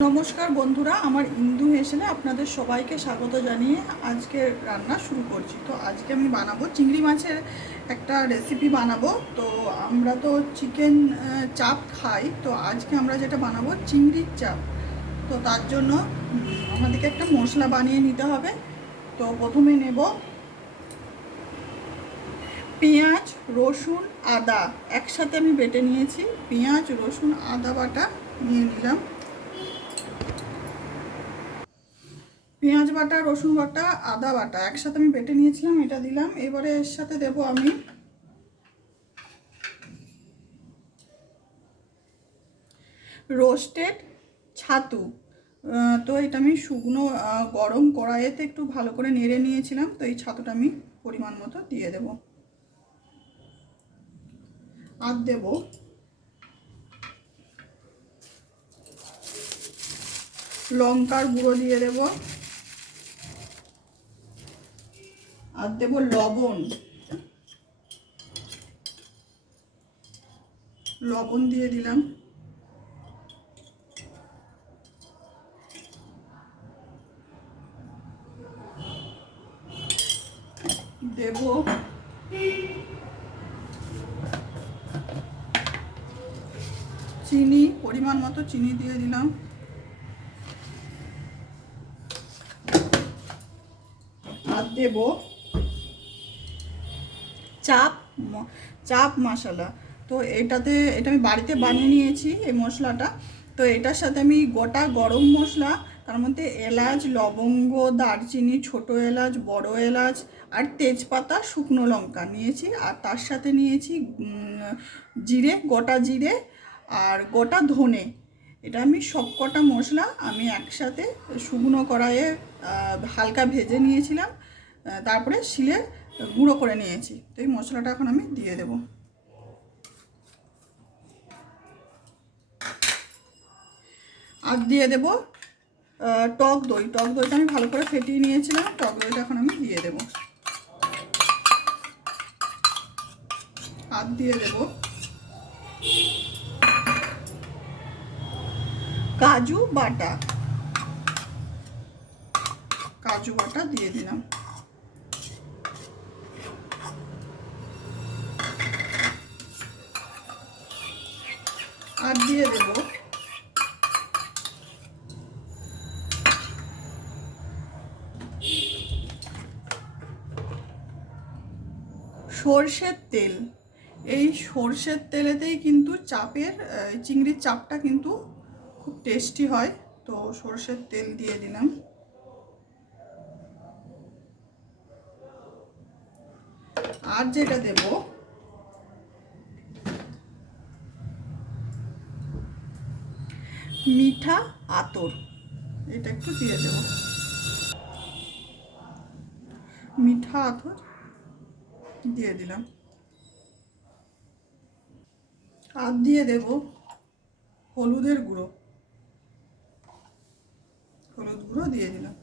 নমস্কার বন্ধুরা, আমার ইন্দু হেসেলে আপনাদের সবাইকে স্বাগত জানিয়ে আজকে রান্না শুরু করছি। তো আজকে আমি বানাবো চিংড়ি মাছের একটা রেসিপি বানাবো। তো আমরা তো চিকেন চাপ খাই, তো আজকে আমরা যেটা বানাবো চিংড়ির চাপ। তো তার জন্য আমাদেরকে একটা মশলা বানিয়ে নিতে হবে। তো প্রথমে নেব পেঁয়াজ, রসুন, আদা একসাথে আমি বেটে নিয়েছি। পেঁয়াজ, রসুন, আদা বাটা নিয়ে নিলাম। পেঁয়াজ বাটা, রসুন বাটা, আদা বাটা একসাথে আমি বেটে নিয়েছিলাম, এটা দিলাম। এবারে এর সাথে দেব আমি রোস্টেড ছাতু। তো এটা আমি শুকনো গরম কড়াইতে একটু ভালো করে নেড়ে নিয়েছিলাম। তো এই ছাতুটা আমি পরিমাণ মতো দিয়ে দেব। আর দেব লঙ্কার গুঁড়ো দিয়ে দেব। আর দেব লবণ। লবণ দিয়ে দিলাম। দেব চিনি, পরিমাণ মতো চিনি দিয়ে দিলাম। আর দেব চাপ মশলা। তো এটা আমি বাড়িতে বানিয়ে নিয়েছি এই মশলাটা। তো এটার সাথে আমি গোটা গরম মশলা, তার মধ্যে এলাচ, লবঙ্গ, দারচিনি, ছোট এলাচ, বড় এলাচ আর তেজপাতা, শুকনো লঙ্কা নিয়েছি। আর তার সাথে নিয়েছি জিরে, গোটা জিরে আর গোটা ধনে। এটা আমি সবকটা মশলা আমি একসাথে শুকনো কড়াইয়ে হালকা ভেজে নিয়েছিলাম, তারপরে শিলে গুঁড়ো করে নিয়েছি। তো এই মশলাটা এখন আমি দিয়ে দেব। আর দিয়ে দেব টক দই। টক দইটা আমি ভালো করে ফেটিয়ে নিয়েছিলাম, টক দইটা এখন আমি দিয়ে দেব। আর দিয়ে দেব কাজু বাটা। কাজু বাটা দিয়ে দিলাম। আর দিয়ে দেব সর্ষের তেল। এই সর্ষের তেলেতেই কিন্তু চিংড়ির চাপটা কিন্তু খুব টেস্টি হয়। তো সর্ষের তেল দিয়ে দিলাম। আর যেটা দেব মিঠা আতর, এটা একটু দিয়ে দেব। মিঠা আতর দিয়ে দিলাম। আর দিয়ে দেব হলুদের গুঁড়ো। হলুদ গুঁড়ো দিয়ে দিলাম।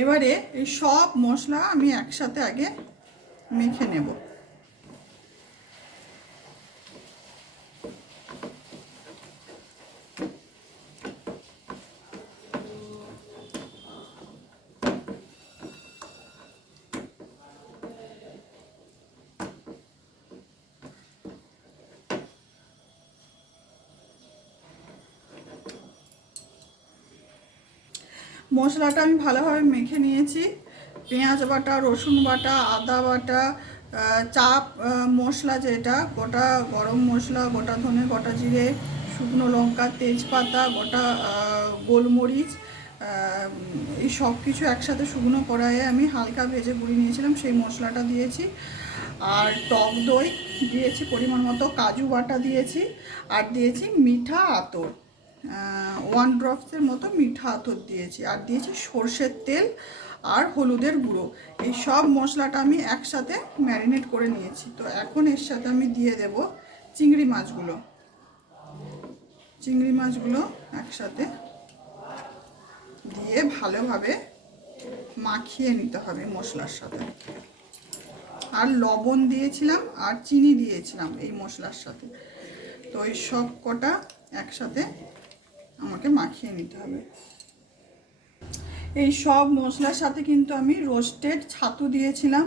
এবারে এই সব মশলা আমি একসাথে আগে মেখে নেব। মশলাটা আমি ভালোভাবে মেখে নিয়েছি। পেঁয়াজ বাটা, রসুন বাটা, আদা বাটা, চাপ মশলা যেটা, গোটা গরম মশলা, গোটা ধনে, গোটা জিরে, শুকনো লঙ্কা, তেজপাতা, গোটা গোলমরিচ, এই সব কিছু একসাথে শুকনো কড়াইয়ে আমি হালকা ভেজে গুঁড়িয়ে নিয়েছিলাম, সেই মশলাটা দিয়েছি। আর টক দই দিয়েছি পরিমাণ মতো, কাজু বাটা দিয়েছি। আর দিয়েছি মিঠা আতর, 1 ড্রপসের মতো মিঠা আতর দিয়েছি। আর দিয়েছি সর্ষের তেল আর হলুদের গুঁড়ো। এই সব মশলাটা আমি একসাথে ম্যারিনেট করে নিয়েছি। তো এখন এর সাথে আমি দিয়ে দেব চিংড়ি মাছগুলো। চিংড়ি মাছগুলো একসাথে দিয়ে ভালোভাবে মাখিয়ে নিতে হবে মশলার সাথে। আর লবণ দিয়েছিলাম আর চিনি দিয়েছিলাম এই মশলার সাথে। তো এই সব কটা একসাথে আমাকে মাখিয়ে নিতে হবে। এই সব মশলার সাথে কিন্তু আমি রোস্টেড ছাতু দিয়েছিলাম,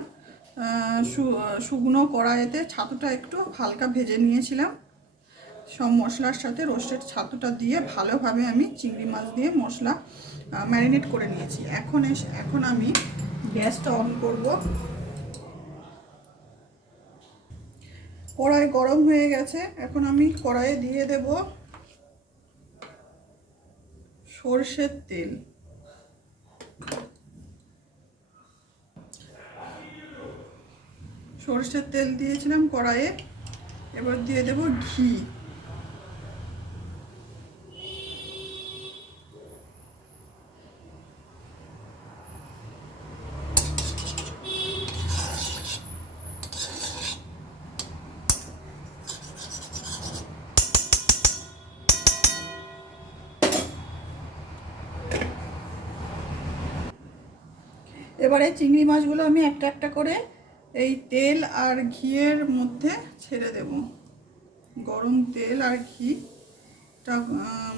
শুকনো কড়াইতে ছাতুটা একটু হালকা ভেজে নিয়েছিলাম। সব মশলার সাথে রোস্টেড ছাতুটা দিয়ে ভালোভাবে আমি চিংড়ি মাছ দিয়ে মশলা ম্যারিনেট করে নিয়েছি। এখন আমি গ্যাসটা অন করব। কড়াই গরম হয়ে গেছে, এখন আমি কড়াইয়ে দিয়ে দেব সরষের তেল। সরষের তেল দিয়েছিলাম কড়াইয়ে, এবার দিয়ে দেব ঘি। এবারে চিংড়ি মাছগুলো আমি একটা একটা করে এই তেল আর ঘিয়ের মধ্যে ছেড়ে দেব। গরম তেল আর ঘিটা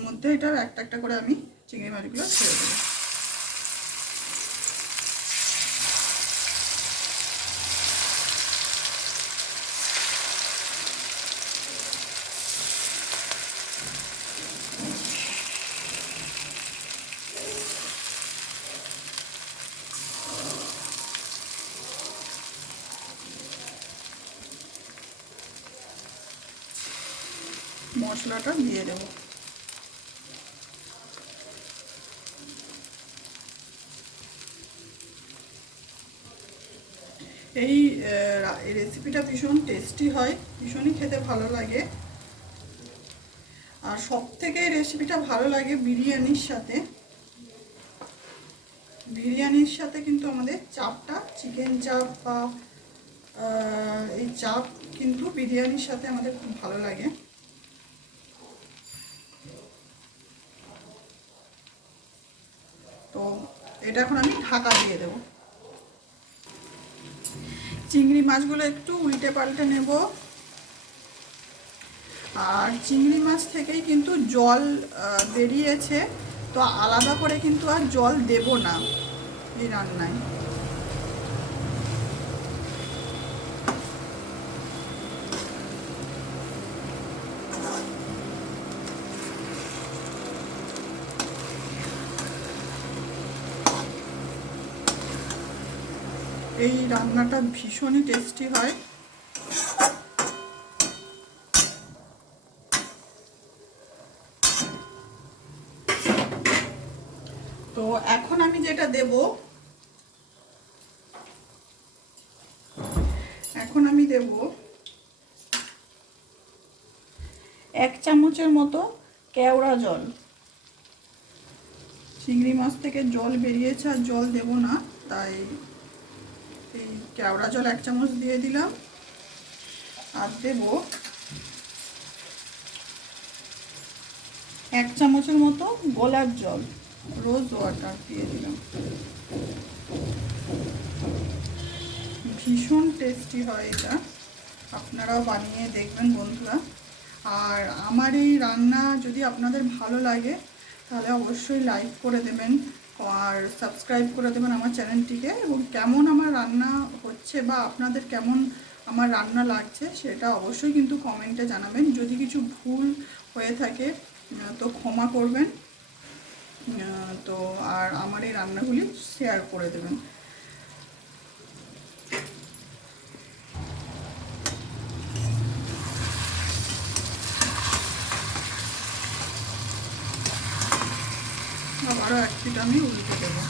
মধ্যে এটা একটা একটা করে আমি চিংড়ি মাছগুলো ছেড়ে দেবো। মশলাটা দিয়ে দেব। এই রেসিপিটা ভীষণ টেস্টি হয়, ভীষণই খেতে ভালো লাগে। আর সব থেকে রেসিপিটা ভালো লাগে বিরিয়ানির সাথে। বিরিয়ানির সাথে কিন্তু আমাদের চাপটা, চিকেন চাপ বা এই চাপ কিন্তু বিরিয়ানির সাথে আমাদের খুব ভালো লাগে। তো এটা এখন আমি ঢাকা দিয়ে দেব। চিংড়ি মাছগুলো একটু উল্টে পাল্টে নেব। আর চিংড়ি মাছ থেকেই কিন্তু জল বেরিয়েছে, তো আলাদা করে কিন্তু আর জল দেব না এই রান্নায়। এই রান্নাটা ভীষণই টেস্টি হয়। তো এখন আমি যেটা দেব, এখন আমি দেব 1 চামচের মতো কেওড়া জল। চিংড়ি মাছ থেকে জল বেরিয়েছে, আর জল দেব না, তাই এই কেওড়া জল 1 চামচ দিয়ে দিলাম। আর দেব 1 চামচের মতো গোলাপ জল, রোজ ওয়াটার দিয়ে দিলাম। ভীষণ টেস্টি হয় এটা, আপনারাও বানিয়ে দেখবেন বন্ধুরা। আর আমার এই রান্না যদি আপনাদের ভালো লাগে তাহলে অবশ্যই লাইক করে দেবেন আর সাবস্ক্রাইব করে দেবেন আমার চ্যানেলটিকে। এবং কেমন আমার রান্না হচ্ছে বা আপনাদের কেমন আমার রান্না লাগছে সেটা অবশ্যই কিন্তু কমেন্টে জানাবেন। যদি কিছু ভুল হয়ে থাকে তো ক্ষমা করবেন। তো আর আমার এই রান্নাগুলি শেয়ার করে দেবেন। আবারও এক পিঠ আমি উল্টে দেবো।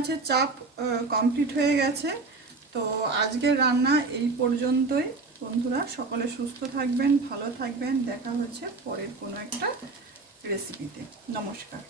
মাছের চাপ কমপ্লিট হয়ে গেছে। তো আজকের রান্না এই পর্যন্তই বন্ধুরা। সকলে সুস্থ থাকবেন, ভালো থাকবেন। দেখা হচ্ছে পরের কোনো একটা রেসিপিতে। নমস্কার।